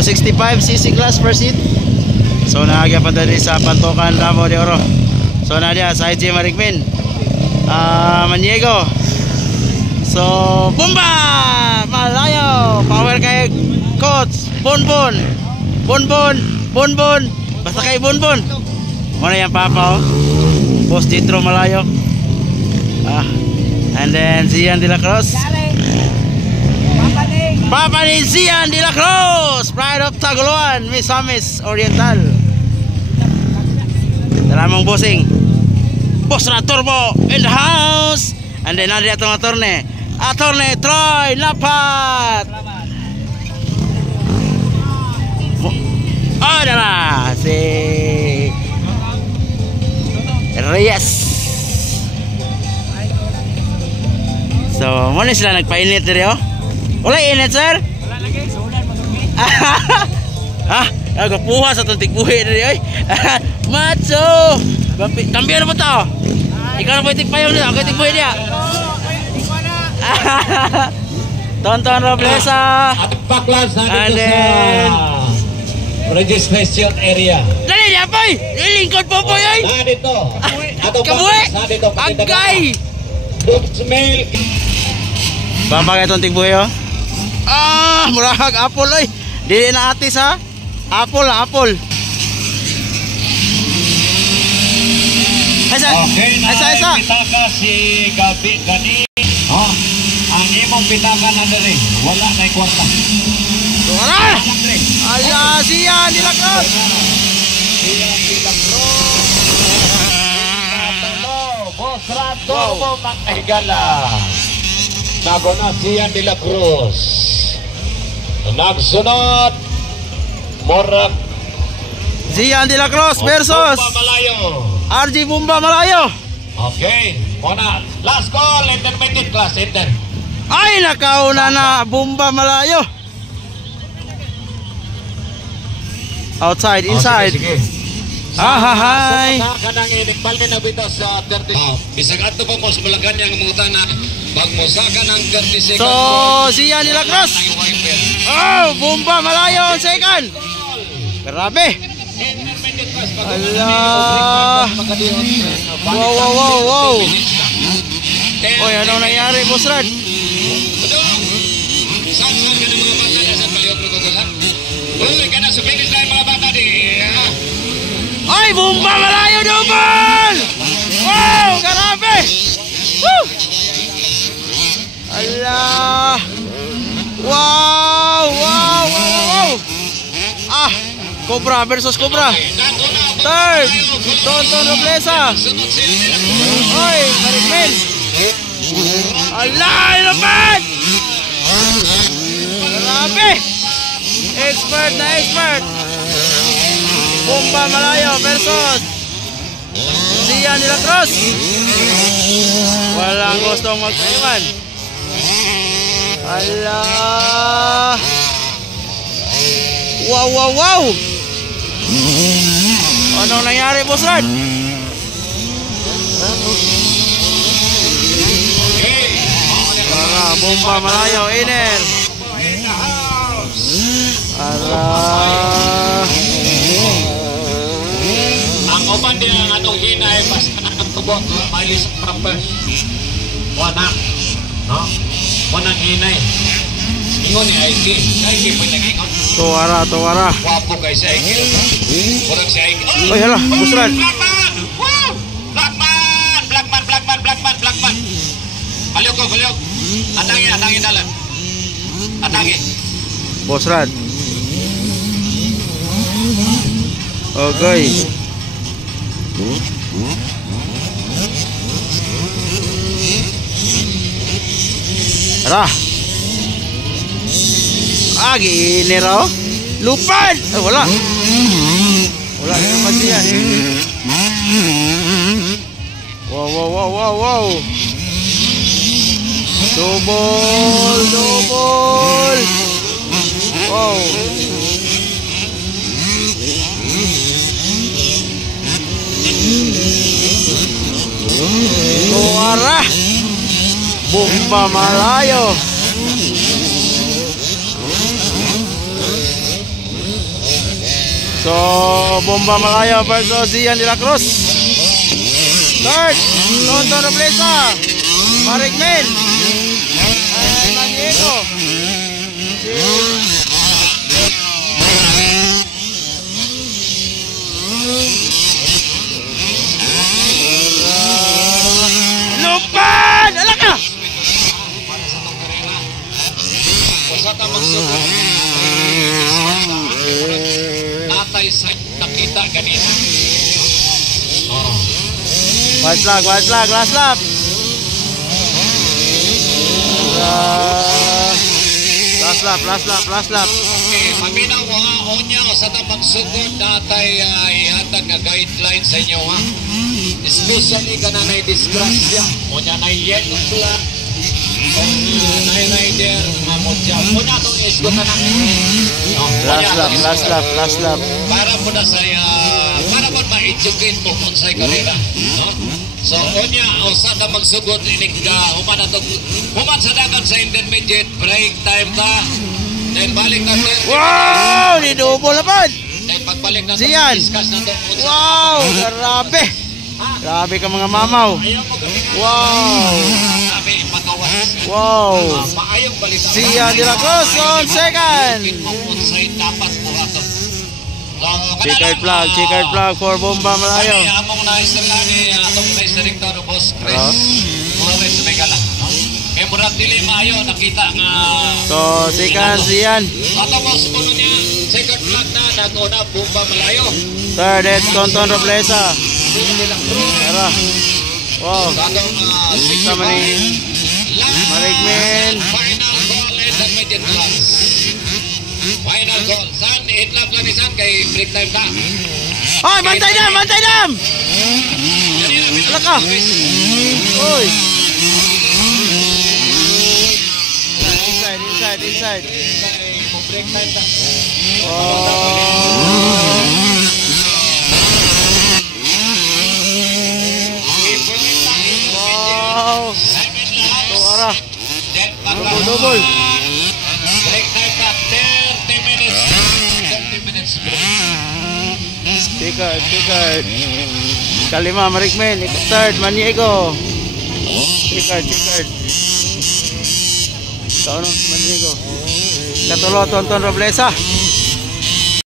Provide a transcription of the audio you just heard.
So 65cc class per seat. So naagya pa tadi sa Pantokan, Davao de Oro. So na dia sa IG Marikmin, Maniego. So bomba malayo, power kay coach Bonbon. Basta kay Bonbon. Mana yang papa, Boss Ditro malayo. And then Zian de la Cruz. Papa ni Zian de la Cruz, Pride of Tagoloan, Misamis Oriental. Dalamang bossing. Boss na turbo in the house. And then ada atong attorney Troy Lapat. Oh, adalah si Reyes. So, mana sila nagpainit diri oh? Wala init, sir? Wala lagi, sulan magumi. Ako puha sa tuntik buhi diri oy. Macho. Kambiyan mo to. Ikaw na po itigpayong nila, ako itigbuhi dia. Tonton Roblesa. At baklas And natin then sa registration area. dali niya boy. Ilingkod po po yoy. Dito. Kabuhi. Dito. Agay. Duxmail. Babagay tuntik buhi oh. Murahag apple oy. Dili na atis ha. Apple. Okay na Isa. pitaka si Gabi Gani. Ang imong pitaka na diri. Wala na kwarta. Tara! Ala siya nila Cruz. Boss Rato mo makahigala. Nago na Zian de la Cruz. Nagsunod Morak Zian de la Cruz versus Bomba Malayo. RG Bomba Malayo. Okay, muna. Last call, intermediate class, enter. Ay, nakauna na Bomba Malayo. Outside, inside. Sige. Hi. Kanang inikbalde na bitaw sa 30. Bisag ato pa mo sa Bulacan yang mga na magmusaka ng 30 seconds. So, Zian de la Cruz. Bomba Malayo on second. Grabe. Allah. Wow. Oy, ano nangyari, Boss Rad? Ay, Bomba Malayo double! Wow, grabe! Woo! Allah! Wow! Cobra versus Cobra. Third, Tonton Roblesa. Oy, Marikmin. Allah, lapad! Grabe! Expert. Bomba Malayo versus Zian de la Cruz. Walang gustong magpaiwan. Allah! Wow! Anong nangyari, Boss Rad? Bomba Malayo, Iner. Ang uban din ang atong hinay pas nakatubok malis proper. Wala. No? Wanang hinay. Ingon ni Aiki po nag-ingon. Tuwara. Wapo kay si Aiki. Kurang si Aiki. Oy, hala, Boss Rad. Blackman. Baliog. Atangin dalan. Atangin. Boss Rad. Okay. Tara. Gini raw. Lupad. Wala naman siya. Wow. Double. Wow. Suara Bomba Malayo. So, Bomba Malayo versus Ian de la Cruz. Third, Tonton Roblesa, Marikmin, and Maniego. Lupan! Ala ka! Usa ka magsugod. Natay sa nakita ganina. Oh. White flag, last lap. Last lap. Okay, maminaw mo ha, onya o sa tamang sugod natay ihatag nga guideline sa inyo ha. Especially ka na disgrasya. Onya na yellow flag. Onya na rider, mamot siya. Onya itong isgot na Last lap. Para po na sa, para po ma-educate mo kung sa'y karera. No? So, onya, o sa tamang sugod, inig ka, human sa dagat sa intermediate, break time ka. Then balik na to. Wow! Di double na pa! Then pagbalik na to, Siyan. discuss na to. Wow! Grabe! Grabe ka mga mamaw! Ayaw mo gabi na. Wow! Sabi, pagawas. Wow! Maayong balita. Ian de la Cruz on second! Sa'y dapat buhaton. Checkered flag for Bomba Malayo. Among na istorya atong Vice Director Boss Chris. Mga sa Megala. Kaya murag dili maayo nakita nga. So, second Ian. Atong boss puno niya second flag na nag-una Bomba Malayo. Third, it's Tonton Roblesa. Tara. Wow. Atong Sama ni Marikmin. final goal and the median class. Final goal. San, 8 lap lang ni San kay break time na. Hoy, bantay dam! Ala ka! Uy! Inside. Break time na. Wow! Tuara! Double! Break time na. 30 minutes. 30 minutes break. Checkered. Kalima, Marikmin. Third, Maniego. Checkered. Maniego. Katulo, Tonton Roblesa.